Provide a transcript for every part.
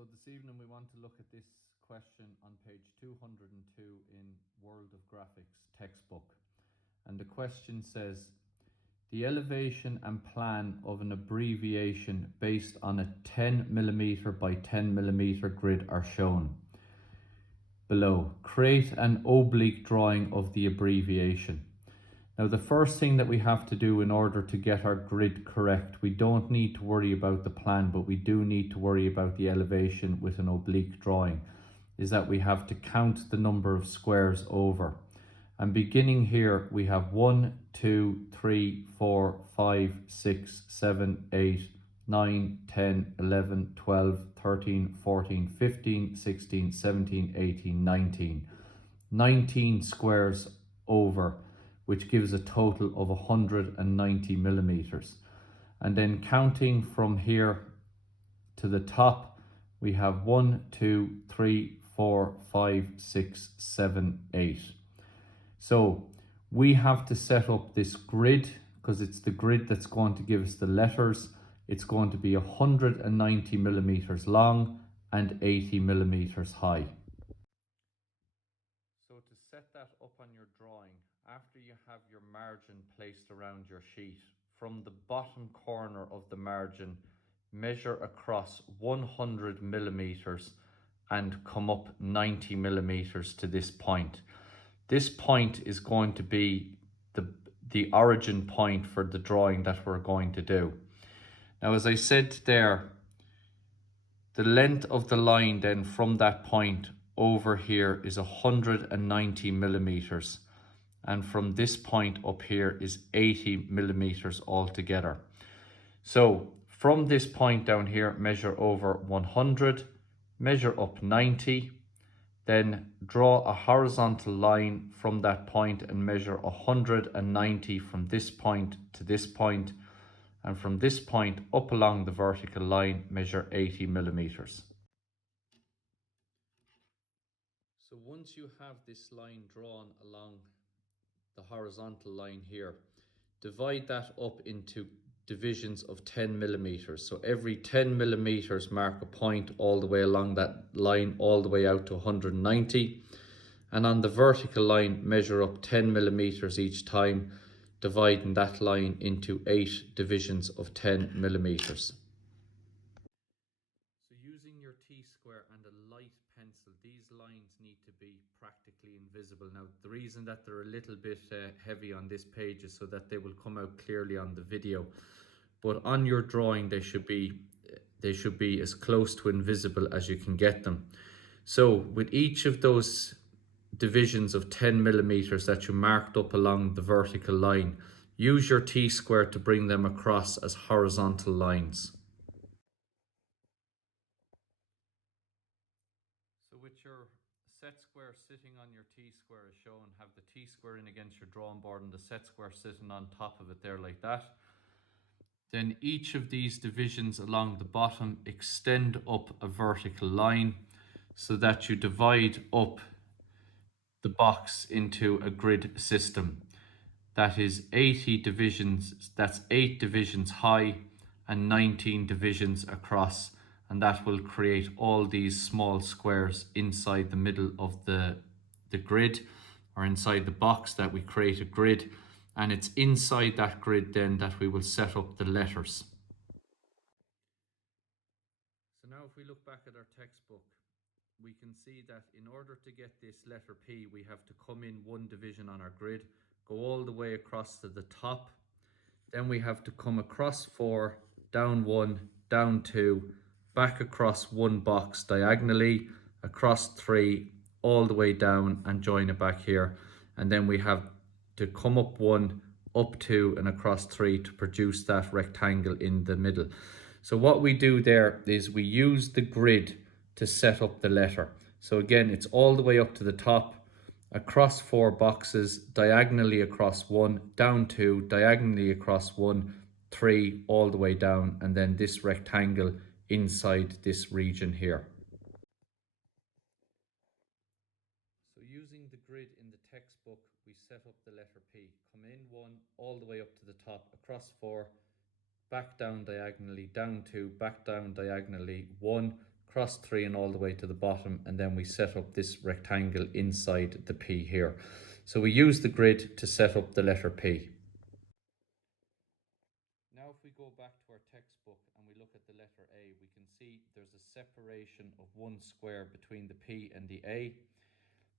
So this evening we want to look at this question on page 202 in World of Graphics textbook. And the question says, the elevation and plan of an abbreviation based on a 10mm by 10mm grid are shown below. Create an oblique drawing of the abbreviation. Now the first thing that we have to do in order to get our grid correct, we don't need to worry about the plan, but we do need to worry about the elevation with an oblique drawing, is that we have to count the number of squares over. And beginning here, we have 1, 2, 3, 4, 5, 6, 7, 8, 9, 10, 11, 12, 13, 14, 15, 16, 17, 18, 19. 19 squares over, which gives a total of 190 millimeters. And then counting from here to the top, we have 1, 2, 3, 4, 5, 6, 7, 8. So we have to set up this grid because it's the grid that's going to give us the letters. It's going to be 190 millimeters long and 80 millimeters high. So to set that up on your drawing, after you have your margin placed around your sheet, from the bottom corner of the margin, measure across 100 millimeters and come up 90 millimeters to this point. This point is going to be the origin point for the drawing that we're going to do. Now, as I said there, the length of the line then from that point over here is 190 millimeters. And from this point up here is 80 millimeters altogether. So from this point down here, measure over 100, measure up 90, then draw a horizontal line from that point and measure 190 from this point to this point, and from this point up along the vertical line, measure 80 millimeters. So once you have this line drawn along the horizontal line here, divide that up into divisions of 10 millimeters. So every 10 millimeters mark a point all the way along that line, all the way out to 190. And on the vertical line, measure up 10 millimeters each time, dividing that line into 8 divisions of 10 millimeters. So using your T-square and a light pencil, these lines need to be practically invisible. Now, the reason that they're a little bit heavy on this page is so that they will come out clearly on the video. But on your drawing, they should be as close to invisible as you can get them. So with each of those divisions of 10 millimeters that you marked up along the vertical line, use your T-square to bring them across as horizontal lines. So with your set square sitting on your T-square as shown, have the T-square in against your drawing board and the set square sitting on top of it there like that. Then each of these divisions along the bottom extend up a vertical line so that you divide up the box into a grid system. That is 80 divisions, that's 8 divisions high and 19 divisions across, and that will create all these small squares inside the middle of the grid, or inside the box that we create a grid, and it's inside that grid then that we will set up the letters. So now if we look back at our textbook, we can see that in order to get this letter P, we have to come in one division on our grid, go all the way across to the top. Then we have to come across 4, down 1, down 2, back across one box diagonally, across 3, all the way down and join it back here. And then we have to come up 1, up 2 and across 3 to produce that rectangle in the middle. So what we do there is we use the grid to set up the letter. So again, it's all the way up to the top, across 4 boxes, diagonally across 1, down 2, diagonally across 1, 3, all the way down, and then this rectangle inside this region here. So using the grid in the textbook, we set up the letter P. Come in 1, all the way up to the top, across 4, back down diagonally, down 2, back down diagonally, 1, cross 3 and all the way to the bottom, and then we set up this rectangle inside the P here. So we use the grid to set up the letter P. Now if we go back to our textbook and we look at the letter A, we can see there's a separation of 1 square between the P and the A.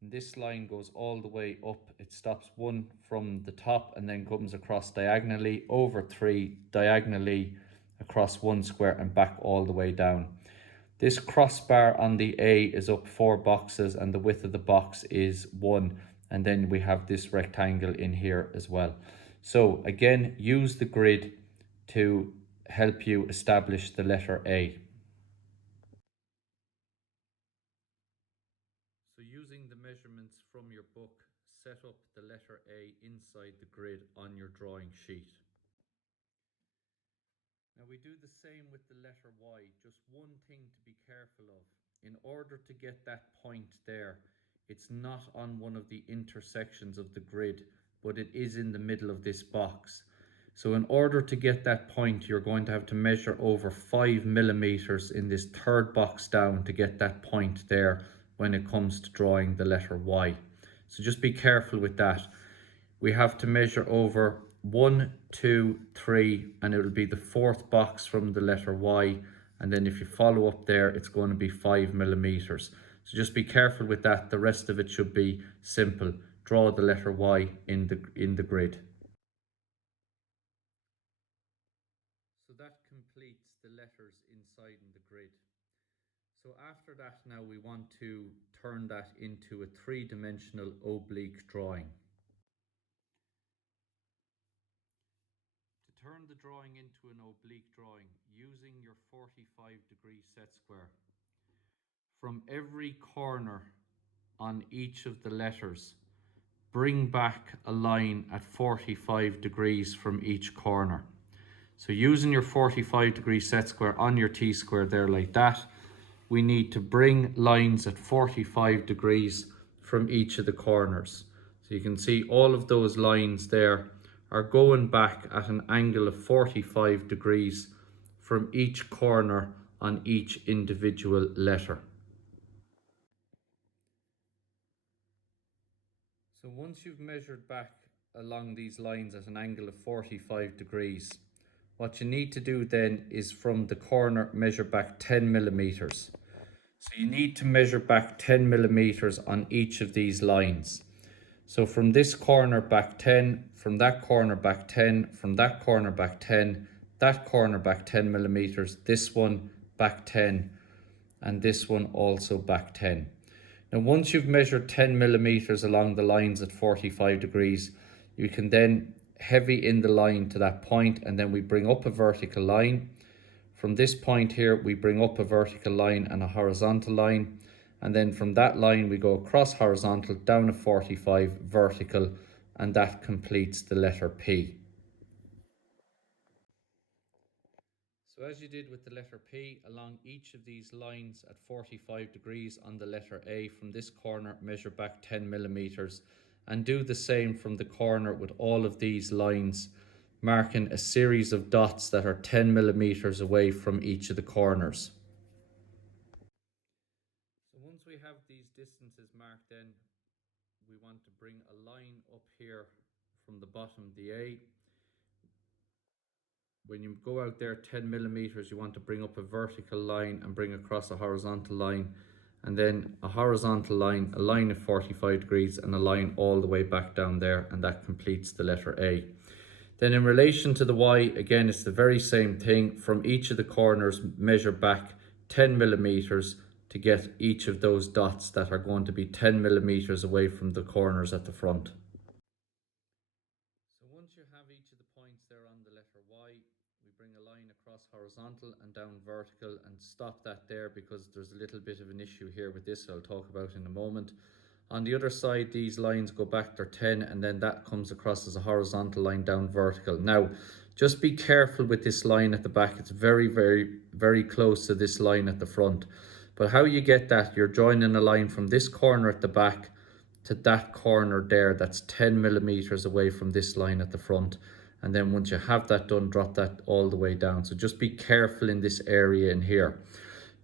And this line goes all the way up. It stops 1 from the top and then comes across diagonally over 3, diagonally across 1 square and back all the way down. This crossbar on the A is up 4 boxes and the width of the box is 1. And then we have this rectangle in here as well. So again, use the grid to help you establish the letter A. So using the measurements from your book, set up the letter A inside the grid on your drawing sheet. Now we do the same with the letter Y. Just one thing to be careful of. In order to get that point there, it's not on one of the intersections of the grid, but it is in the middle of this box. So in order to get that point, you're going to have to measure over 5 millimeters in this third box down to get that point there when it comes to drawing the letter Y. So just be careful with that. We have to measure over 1, 2, 3, and it will be the 4th box from the letter Y. And then if you follow up there, it's going to be 5 millimeters. So just be careful with that. The rest of it should be simple. Draw the letter Y in the grid. So that completes the letters inside in the grid. So after that, now we want to turn that into a 3-dimensional oblique drawing. To turn the drawing into an oblique drawing, using your 45-degree set square, from every corner on each of the letters, bring back a line at 45 degrees from each corner. So using your 45-degree set square on your T-square there like that, we need to bring lines at 45 degrees from each of the corners. So you can see all of those lines there are going back at an angle of 45 degrees from each corner on each individual letter. So once you've measured back along these lines at an angle of 45 degrees, what you need to do then is from the corner measure back 10 millimeters. So you need to measure back 10 millimeters on each of these lines. So from this corner back 10, from that corner back 10, from that corner back 10, that corner back 10 millimeters, this one back 10, and this one also back 10. Now once you've measured 10 millimeters along the lines at 45 degrees, you can then heavy in the line to that point, and then we bring up a vertical line. From this point here, we bring up a vertical line and a horizontal line. And then from that line, we go across horizontal, down a 45 vertical, and that completes the letter P. So as you did with the letter P, along each of these lines at 45 degrees on the letter A, from this corner, measure back 10 millimeters, and do the same from the corner with all of these lines, marking a series of dots that are 10 millimeters away from each of the corners. So once we have these distances marked, then we want to bring a line up here from the bottom of the A. When you go out there 10 millimeters, you want to bring up a vertical line and bring across a horizontal line, and then a horizontal line, a line of 45 degrees, and a line all the way back down there, and that completes the letter A. Then in relation to the Y, again, it's the very same thing. From each of the corners, measure back 10 millimeters to get each of those dots that are going to be 10 millimeters away from the corners at the front. So once you have each of the points there on the letter Y, we bring a line across horizontal and down vertical, and stop that there because there's a little bit of an issue here with this I'll talk about in a moment. On the other side, these lines go back, they're 10, and then that comes across as a horizontal line down vertical. Now, just be careful with this line at the back. It's very, very, very close to this line at the front. But how you get that, you're joining a line from this corner at the back to that corner there. That's 10 millimeters away from this line at the front. And then once you have that done, drop that all the way down. So just be careful in this area in here.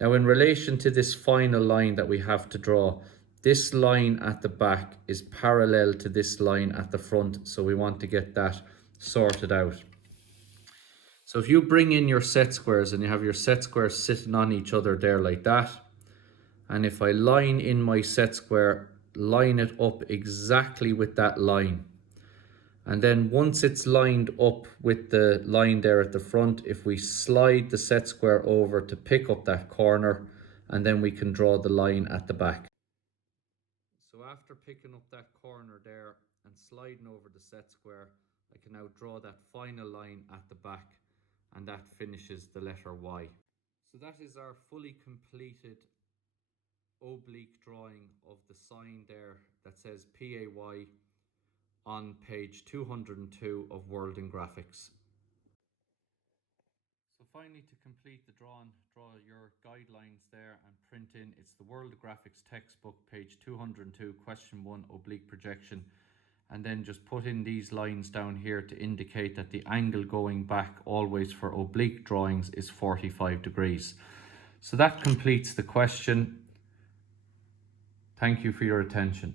Now in relation to this final line that we have to draw, this line at the back is parallel to this line at the front, so we want to get that sorted out. So if you bring in your set squares and you have your set squares sitting on each other there like that, and if I line in my set square, line it up exactly with that line. And then once it's lined up with the line there at the front, if we slide the set square over to pick up that corner, and then we can draw the line at the back. So after picking up that corner there and sliding over the set square, I can now draw that final line at the back, and that finishes the letter Y. So that is our fully completed oblique drawing of the sign there that says PAY on page 202 of World in Graphics. So finally, to complete the drawing, draw your guidelines there and print in. It's the World of Graphics textbook, page 202, question 1, oblique projection. And then just put in these lines down here to indicate that the angle going back always for oblique drawings is 45 degrees. So that completes the question. Thank you for your attention.